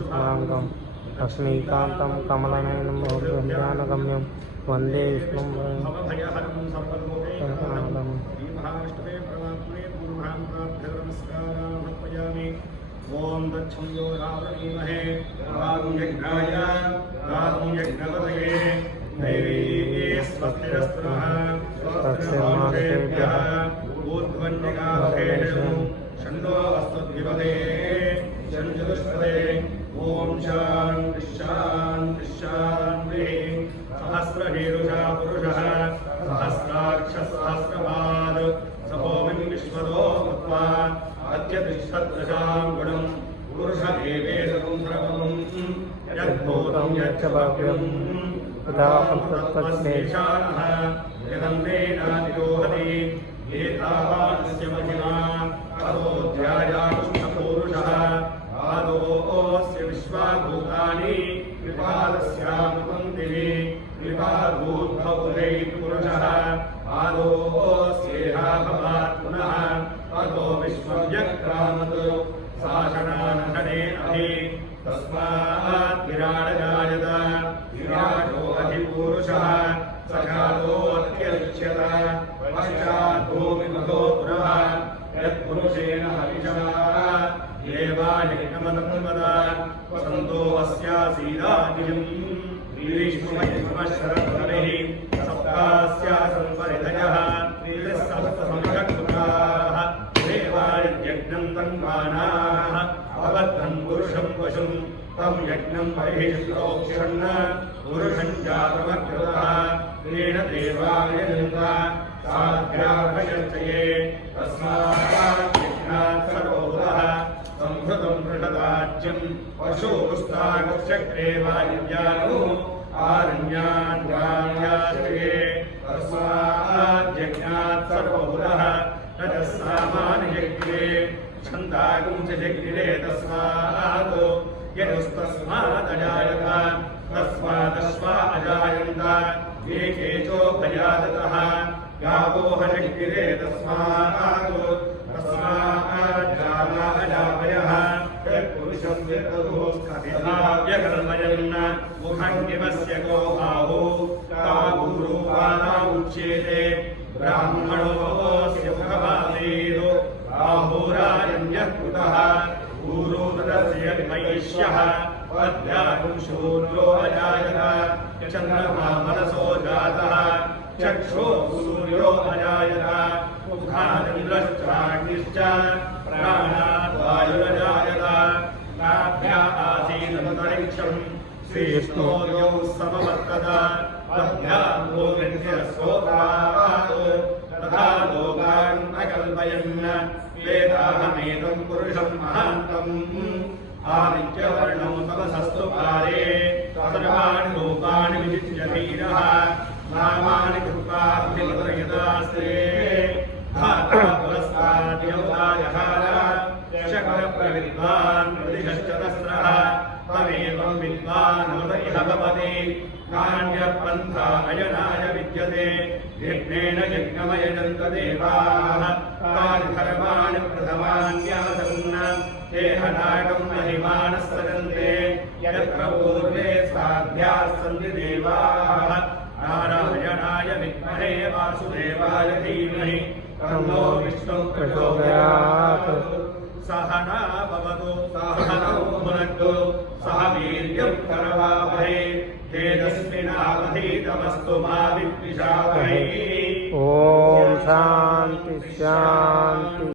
स्मराङ्गं लक्ष्मीकान्तं कमलनयनं ध्यानगम्यं वन्दे विष्णुं ओम दक्षिणो रावणीमहे रागं यज्ञाय रागं यज्ञपतये दैवी स्वस्तिरस्तुनः स्वस्तिर्मादेभ्यः ऊर्ध्वन्यगाहेषु षण्डो अस्तद्विपदे चतुष्पदे ओम शान्ति शान्ति शान्तिः सहस्रशीर्षा पुरुषः सहस्राक्ष सहस्रपाद सहोमिं विश्वतो मत्वा अत्यतिष्ठदशां गुणं पुरुष एवेदं सर्वं यद्भूतं यच्च भव्यं तदाहं तत्तच्छेषाणः यदन्तेनातिरोहति एतावानस्य महिमा अतोऽध्यायापुरुषः आदोऽस्य विश्वाभूतानि कृपालस्यामुपन्तिः कृपाभूद्भवुलै पुरुषः आदोऽस्येहाभवात् पुनः अतो विश्वव्यक्रामत् शासनानन्दने अभि तस्मात् विराटजायत विराटो अधिपुरुषः सकालोऽत्यच्यत पश्चात् भूमिमतो पुरः यत्पुरुषेण हविषा देवायज्ञमतन्वद वसन्तो अस्यासीदादियम् ग्रीष्मशरद्धरिः सप्तास्यासन् परिधयः त्रिसप्तसंशक्तुकाः देवायज्ञं तन्वानाः अबद्धं पुरुषं पशुं तं यज्ञं परिहिष्टोक्षन् पुरुषं जातमकृतः तेन देवायजन्त साध्याभयर्चये तस्मात् यज्ञात् सर्वभूतः संहृतं वृषदाज्यं पशुपुस्तागश्चक्रे वायुव्यानो आरण्यान् ग्राम्याश्रये तस्मात् यज्ञात् सर्वभूतः रजस्सामान्ययज्ञे छन्दागुं च यज्ञे तस्मात् यजुस्तस्मादजायत तस्मादश्वा अजायन्त ये केचोभयादतः गावो हयज्ञे तस्मात् तस्माज्जाला अजापयः यत्पुरुषं यत्तदोस्कर्मयन् मुखङ्गिमस्य को बाहो ताभूरूपाना उच्येते ब्राह्मणोऽस्य मुखमासीदो बाहुरायण्यः कृतः ऊरोदस्य वैश्यः पद्यागुं शूद्रो अजायत चन्द्रमा मनसो जातः चक्षो सूर्यो अजायत मुखादिन्द्रश्चाग्निश्च प्राणात् वायुरजायत नाभ्या आसीदन्तरिक्षं श्रीष्णोर्यो समवर्तत पद्याम्भोगन्यस्वोत्रात् तथा लोकान् अकल्पयन् वेदाहमेतं पुरुषं महान्तम् आदित्यवर्णं तमसस्तु पारे सर्वाणि रूपाणि विजित्य धीरः नामानि कृपाभिर्यदास्ते धाता पुरस्ताद्यवतायहार शकरप्रविद्वान् प्रतिशश्चतस्रः तमेवं विद्वान् अमृत इह भवति नान्यपन्था अयनाय विद्यते यज्ञेन यज्ञमयजन्त देवाः तानि धर्माणि प्रथमान्यासन् देहनागं महिमानः सजन्ते यत्र पूर्वे साध्याः सन्ति देवाः नारायणाय विद्महे वासुदेवाय धीमहि तन्नो विष्णुः प्रचोदयात् सहना भवतु सहनौ भुनक्तु सह वीर्यं करवावहै तेजस्विनावधीतमस्तु मा विद्विषावहै। ओम शांति शांति।